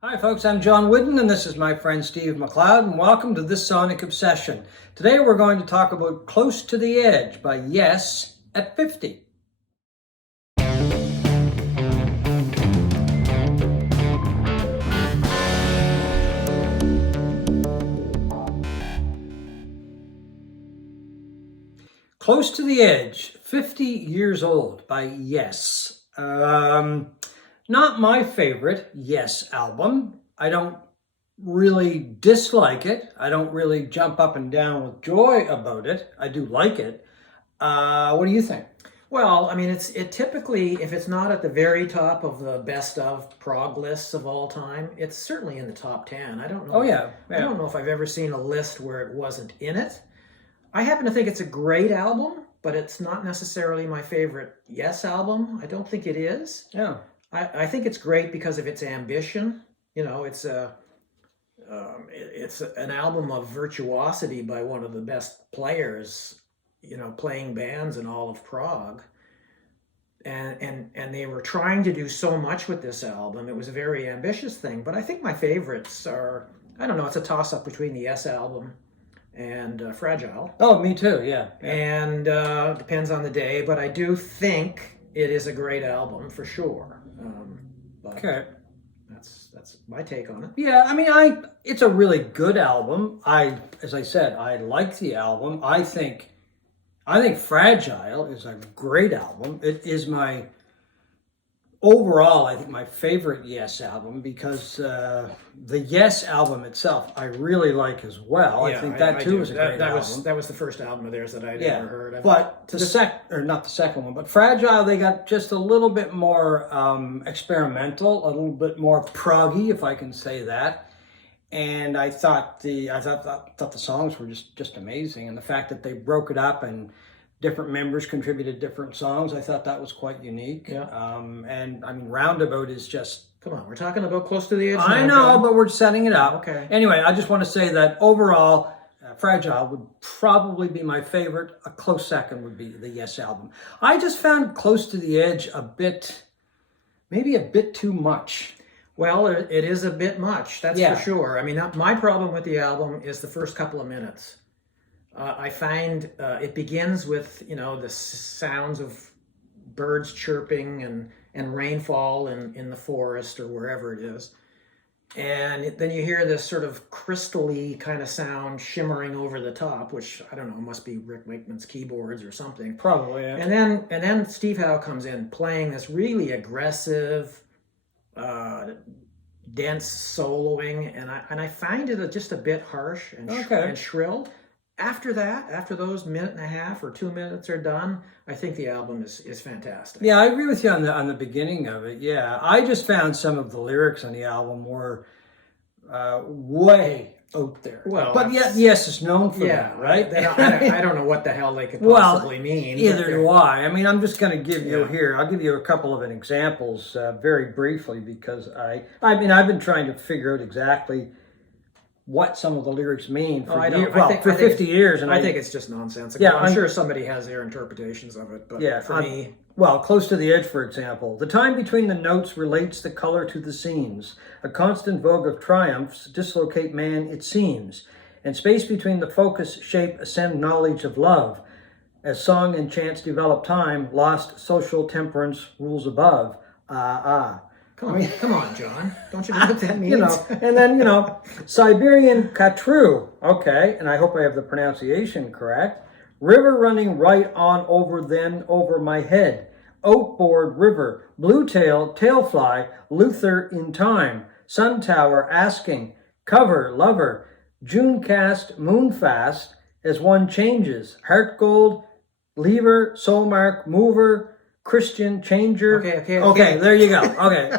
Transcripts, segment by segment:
Hi folks, I'm John Wooden and this is my friend Steve McLeod and welcome to This Sonic Obsession. Today we're going to talk about Close to the Edge by Yes at 50. Close to the Edge, 50 Years Old by Yes. Not my favorite Yes album. I don't really dislike it. I don't really jump up and down with joy about it. I do like it. What do you think? Well, I mean, it typically, if it's not at the very top of the best of prog lists of all time, it's certainly in the top 10. I don't know. Oh yeah, I don't know if I've ever seen a list where it wasn't in it. I happen to think it's a great album, but it's not necessarily my favorite Yes album. I don't think it is. Yeah. I think it's great because of its ambition. You know, it's an album of virtuosity by one of the best players, playing bands in all of Prague. And they were trying to do so much with this album. It was a very ambitious thing, but I think my favorites are, I don't know, it's a toss-up between the Yes album and Fragile. Oh, me too, yeah. And depends on the day, but I do think it is a great album for sure. But Okay. That's my take on it. Yeah, I mean, it's a really good album. As I said, I like the album. I think Fragile is a great album. It is overall, I think my favorite Yes album because the Yes album itself I really like as well. Yeah, I think that too is a great album. That was the first album of theirs that I'd ever heard. But not the second one, but Fragile, they got just a little bit more experimental, a little bit more proggy, if I can say that. And I thought the songs were just amazing, and the fact that they broke it up and different members contributed different songs, I thought that was quite unique. Yeah. And I mean, Roundabout is just. Come on, we're talking about Close to the Edge. I know, but we're setting it up. Okay. Anyway, I just want to say that overall, Fragile would probably be my favorite. A close second would be the Yes album. I just found Close to the Edge maybe a bit too much. Well, it is a bit much, that's for sure. I mean, my problem with the album is the first couple of minutes. I find it begins with, the sounds of birds chirping and rainfall in the forest or wherever it is. And then you hear this sort of crystal-y kind of sound shimmering over the top, which, I don't know, must be Rick Wakeman's keyboards or something. Probably, yeah. And then Steve Howe comes in playing this really aggressive, dense soloing, and I find it just a bit harsh and shrill. After those minute and a half or 2 minutes are done, I think the album is fantastic. Yeah, I agree with you on the beginning of it. Yeah, I just found some of the lyrics on the album were way out there. Well, but yet, Yes is known for that, right? I don't know what the hell they could possibly mean. Either do I. I mean, I'm just going to give you here. I'll give you a couple of examples very briefly because I've been trying to figure out exactly what some of the lyrics mean for 50 years. And I think it's just nonsensical. Yeah, I'm sure somebody has their interpretations of it, but for me... Well, Close to the Edge, for example. The time between the notes relates the color to the scenes. A constant vogue of triumphs dislocate man, it seems. And space between the focus shape ascend knowledge of love. As song and chants develop time, lost social temperance rules above. Come on, John. Don't you know what that means? And then, Siberian Katru. Okay, and I hope I have the pronunciation correct. River running right on over then over my head. Outboard river. Blue tail, tailfly, Luther in time. Sun tower asking. Cover, lover. June cast, moon fast. As one changes. Heart gold, lever, soul mark, mover. Christian changer. Okay, there you go. Okay,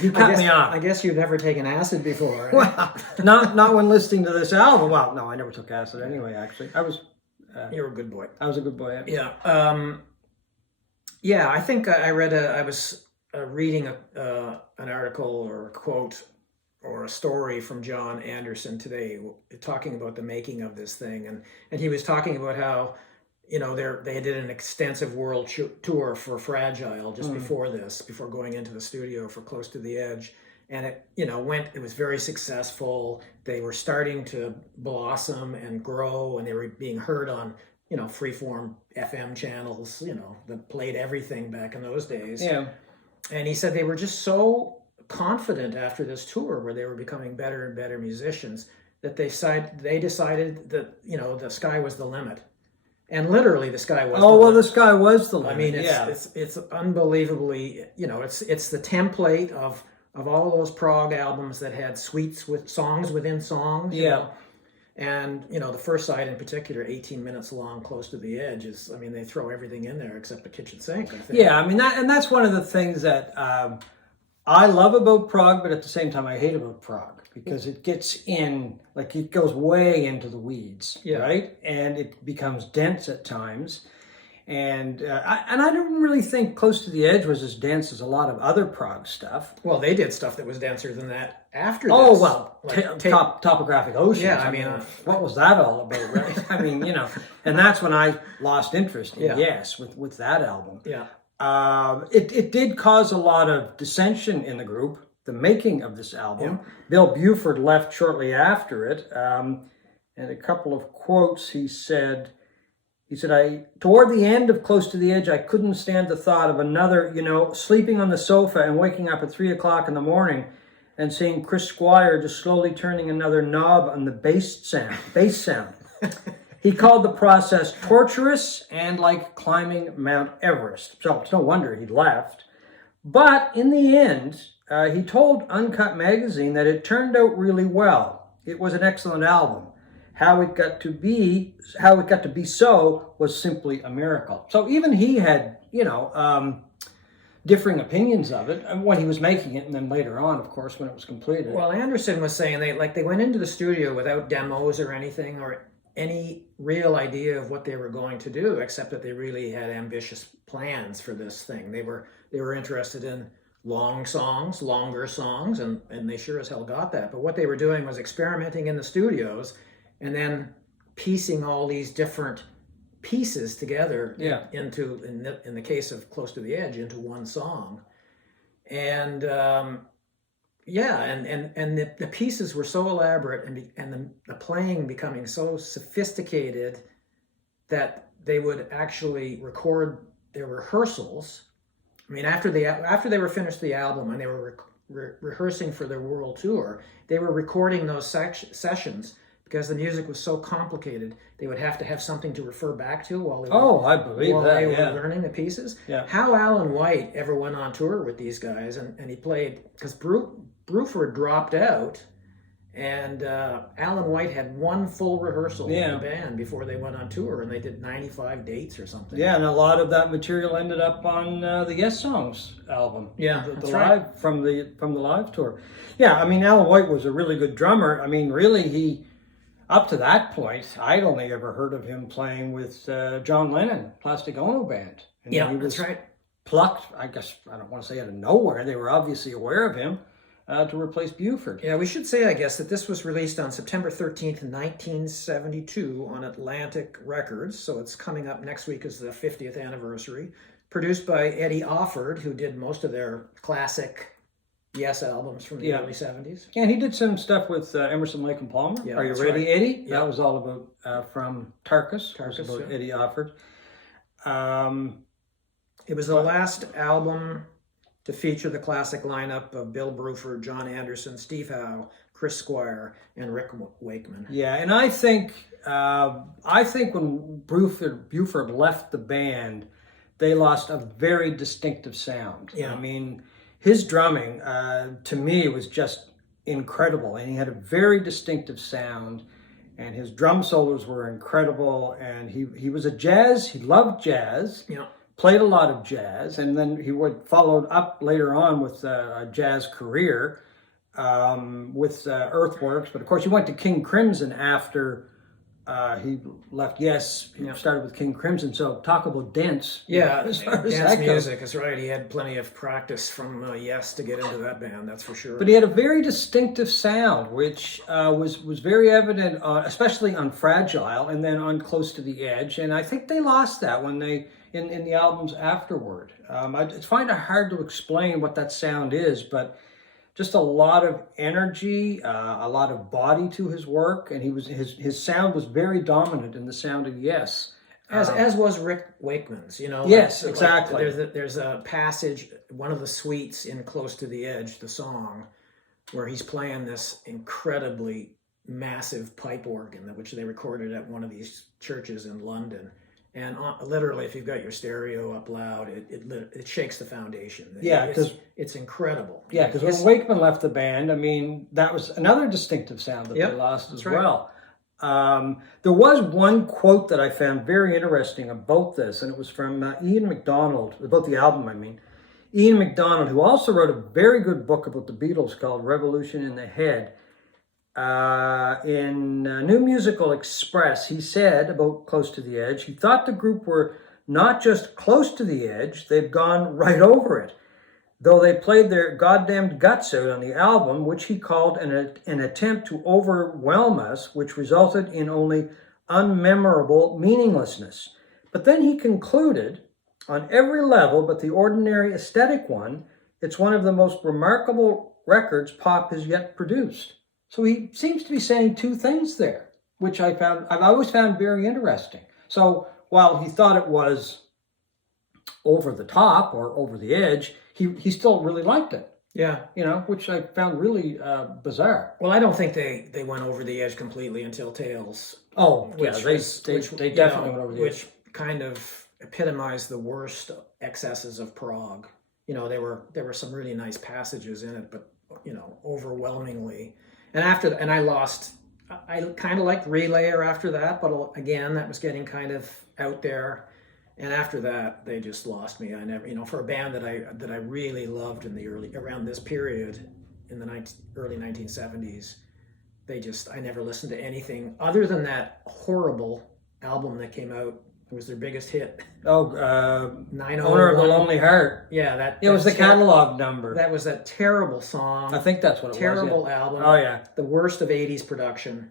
you cut me off. I guess you've never taken acid before. Well, not when listening to this album. Well, no, I never took acid anyway. Actually, I was. You're a good boy. I was a good boy. Yeah. Yeah. I think I was reading an article or a quote or a story from Jon Anderson today, talking about the making of this thing, and he was talking about how, they did an extensive world tour for Fragile just before going into the studio for Close to the Edge. and it was very successful. They were starting to blossom and grow, and they were being heard on freeform FM channels, that played everything back in those days. Yeah. And he said they were just so confident after this tour, where they were becoming better and better musicians, that they decided that the sky was the limit. And literally, the sky was. The sky was the limit. I mean, it's unbelievably, it's the template of all of those prog albums that had suites with songs within songs. And the first side in particular, 18 minutes long, Close to the Edge, they throw everything in there except the kitchen sink, I think. Yeah, that's one of the things that I love about prog, but at the same time I hate about prog, because it gets it goes way into the weeds, right? And it becomes dense at times. And I don't really think Close to the Edge was as dense as a lot of other prog stuff. Well, they did stuff that was denser than that after this. Oh, well, Topographic Oceans. Yeah, what was that all about, right? And that's when I lost interest in Yes with that album. Yeah. It did cause a lot of dissension in the group, the making of this album. Yeah. Bill Bruford left shortly after it. And a couple of quotes, he said, toward the end of Close to the Edge, I couldn't stand the thought of another, sleeping on the sofa and waking up at 3 o'clock in the morning and seeing Chris Squire just slowly turning another knob on the bass sound. He called the process torturous and like climbing Mount Everest. So it's no wonder he left. But in the end, he told Uncut Magazine that it turned out really well. It was an excellent album. How it got to be so was simply a miracle. So even he had, differing opinions of it when he was making it, and then later on, of course, when it was completed. Well, Anderson was saying they went into the studio without demos or anything, or any real idea of what they were going to do, except that they really had ambitious plans for this thing. They were interested in longer songs, and they sure as hell got that. But what they were doing was experimenting in the studios, and then piecing all these different pieces together into, in the case of Close to the Edge, into one song. And the pieces were so elaborate, and the playing becoming so sophisticated that they would actually record their rehearsals. After they were finished the album and they were rehearsing for their world tour, they were recording those sessions. Because the music was so complicated, they would have to have something to refer back to while they were learning the pieces. Yeah. How Alan White ever went on tour with these guys, and he played, because Bruford dropped out, and Alan White had one full rehearsal with the band before they went on tour, and they did 95 dates or something. Yeah, and a lot of that material ended up on the Yes Songs album. Yeah, the live from the live tour. Yeah, Alan White was a really good drummer. Really, up to that point, I'd only ever heard of him playing with John Lennon, Plastic Ono Band. And he was that's right. Plucked, I guess, I don't want to say out of nowhere. They were obviously aware of him to replace Bruford. Yeah, we should say, I guess, that this was released on September 13th, 1972 on Atlantic Records. So it's coming up next week is the 50th anniversary. Produced by Eddie Offord, who did most of their classic Yes albums from the early 70s. And he did some stuff with Emerson, Lake and Palmer. Yeah, Are You Ready, right. Eddie? Yeah. That was all about from Tarkus. It was about Eddie Offord. It was the last album to feature the classic lineup of Bill Bruford, Jon Anderson, Steve Howe, Chris Squire, and Rick Wakeman. Yeah, and I think when Bruford left the band, they lost a very distinctive sound. Yeah. His drumming, to me, was just incredible. And he had a very distinctive sound. And his drum solos were incredible. And he was he loved jazz. Yeah. Played a lot of jazz. And then he followed up later on with a jazz career with Earthworks. But of course, he went to King Crimson after he left Yes. He started with King Crimson. So talk about dense. Yeah, as far as dance that music goes. is right. He had plenty of practice from Yes to get into that band, that's for sure. But he had a very distinctive sound, which was very evident, especially on Fragile and then on Close to the Edge. And I think they lost that when they in the albums afterward. It's kind of hard to explain what that sound is, but just a lot of energy, a lot of body to his work, and his sound was very dominant in the sound of Yes. As was Rick Wakeman's, Yes, like, exactly. There's a passage, one of the suites in Close to the Edge, the song, where he's playing this incredibly massive pipe organ, which they recorded at one of these churches in London. And literally, if you've got your stereo up loud, it shakes the foundation. Yeah, because it's incredible. Yeah, because when Wakeman left the band, I mean, that was another distinctive sound that they lost as well. There was one quote that I found very interesting about this, and it was from Ian MacDonald, about the album, I mean. Ian MacDonald, who also wrote a very good book about the Beatles called Revolution in the Head. In New Musical Express, he said about Close to the Edge, he thought the group were not just close to the edge, they've gone right over it. Though they played their goddamned guts out on the album, which he called an attempt to overwhelm us, which resulted in only unmemorable meaninglessness. But then he concluded, on every level but the ordinary aesthetic one, it's one of the most remarkable records pop has yet produced. So he seems to be saying two things there, which I've always found very interesting. So while he thought it was over the top or over the edge, he still really liked it. Yeah. Which I found really bizarre. Well, I don't think they went over the edge completely until Tales. Oh, yeah, they definitely went over the edge. Which kind of epitomized the worst excesses of prog. There were some really nice passages in it, but overwhelmingly. And I kind of liked Relayer after that, but again, that was getting kind of out there. And after that, they just lost me. I never, for a band that I really loved around this period in the early 1970s, I never listened to anything other than that horrible album that came out. It was their biggest hit. Oh, 901. Owner of the Lonely Heart. Yeah, it was the catalog number. That was that terrible song. I think that's what it was. Terrible album. Oh yeah, the worst of '80s production,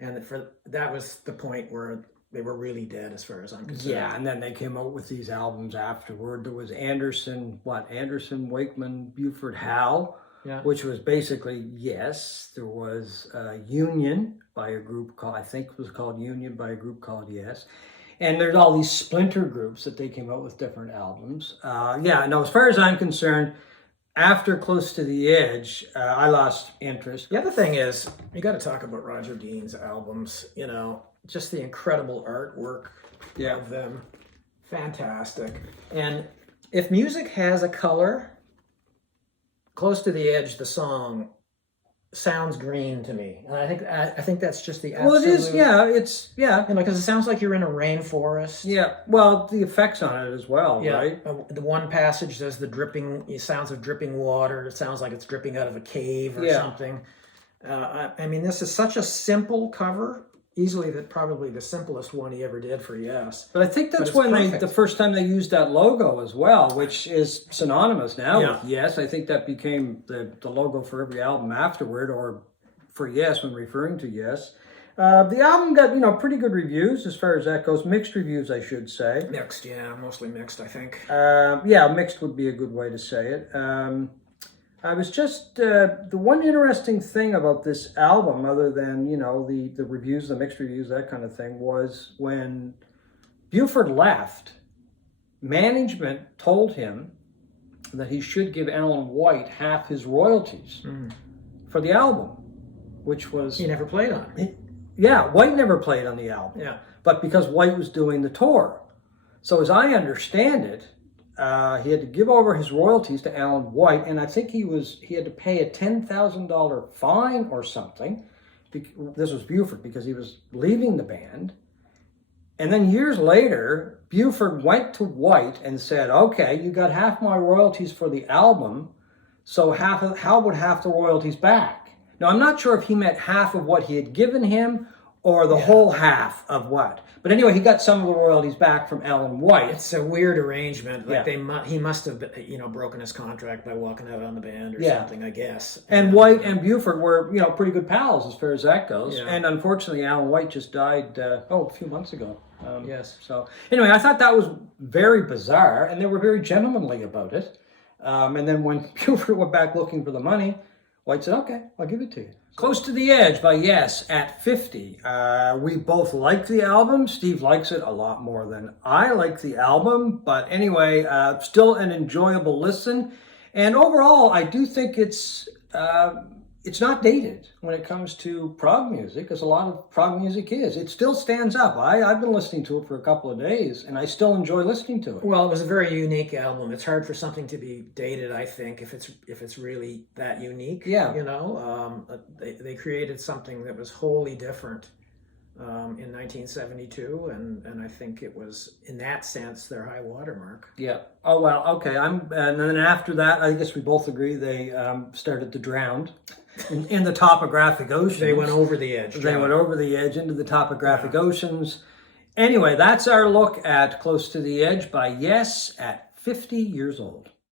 and that was the point where they were really dead as far as I'm concerned. Yeah, and then they came out with these albums afterward. There was Anderson, Wakeman, Bruford, Howe, which was basically Yes. There was Union by a group called Union by a group called Yes. And there's all these splinter groups that they came out with different albums. As far as I'm concerned, after Close to the Edge, I lost interest. The other thing is, you got to talk about Roger Dean's albums, just the incredible artwork of them. Fantastic. And if music has a color, Close to the Edge, the song, sounds green to me, and I think that's just the absolute. Well, it is. Yeah, because it sounds like you're in a rainforest. Yeah. Well, the effects on it as well, right? The one passage does the dripping sounds of dripping water. It sounds like it's dripping out of a cave or something. This is such a simple cover. Easily, probably the simplest one he ever did for Yes. But I think that's when the first time they used that logo as well, which is synonymous now with Yes. I think that became the logo for every album afterward, or for Yes when referring to Yes. The album got pretty good reviews as far as that goes. Mixed reviews, I should say. Mixed, mostly mixed, I think. Mixed would be a good way to say it. I was just, the one interesting thing about this album, other than, the reviews, the mixed reviews, that kind of thing, was when Bruford left, management told him that he should give Alan White half his royalties for the album, which was... He never played on it. White never played on the album. Yeah. But because White was doing the tour. So as I understand it, he had to give over his royalties to Alan White, and I think he had to pay a $10,000 fine or something. This was Bruford, because he was leaving the band. And then years later, Bruford went to White and said, "Okay, you got half my royalties for the album, so how would half the royalties back?" Now, I'm not sure if he meant half of what he had given him or the whole half of what. But anyway, he got some of the royalties back from Alan White. It's a weird arrangement. He must have, broken his contract by walking out on the band or something, I guess. And White and Bruford were, pretty good pals as far as that goes. Yeah. And unfortunately, Alan White just died, a few months ago. Yes. So anyway, I thought that was very bizarre, and they were very gentlemanly about it. And then when Bruford went back looking for the money, White said, okay, I'll give it to you. Close to the Edge by Yes at 50. We both like the album. Steve likes it a lot more than I like the album. But anyway, still an enjoyable listen. And overall, I do think it's not dated when it comes to prog music, as a lot of prog music is. It still stands up. I've been listening to it for a couple of days, and I still enjoy listening to it. Well, it was a very unique album. It's hard for something to be dated, I think, if it's really that unique. Yeah. You know, they created something that was wholly different in 1972, and I think it was, in that sense, their high watermark. Yeah. Oh, well, okay. And then after that, I guess we both agree they started to drown. In the topographic oceans. They went over the edge. They went over the edge into the topographic oceans. Anyway, that's our look at Close to the Edge by Yes at 50 years old.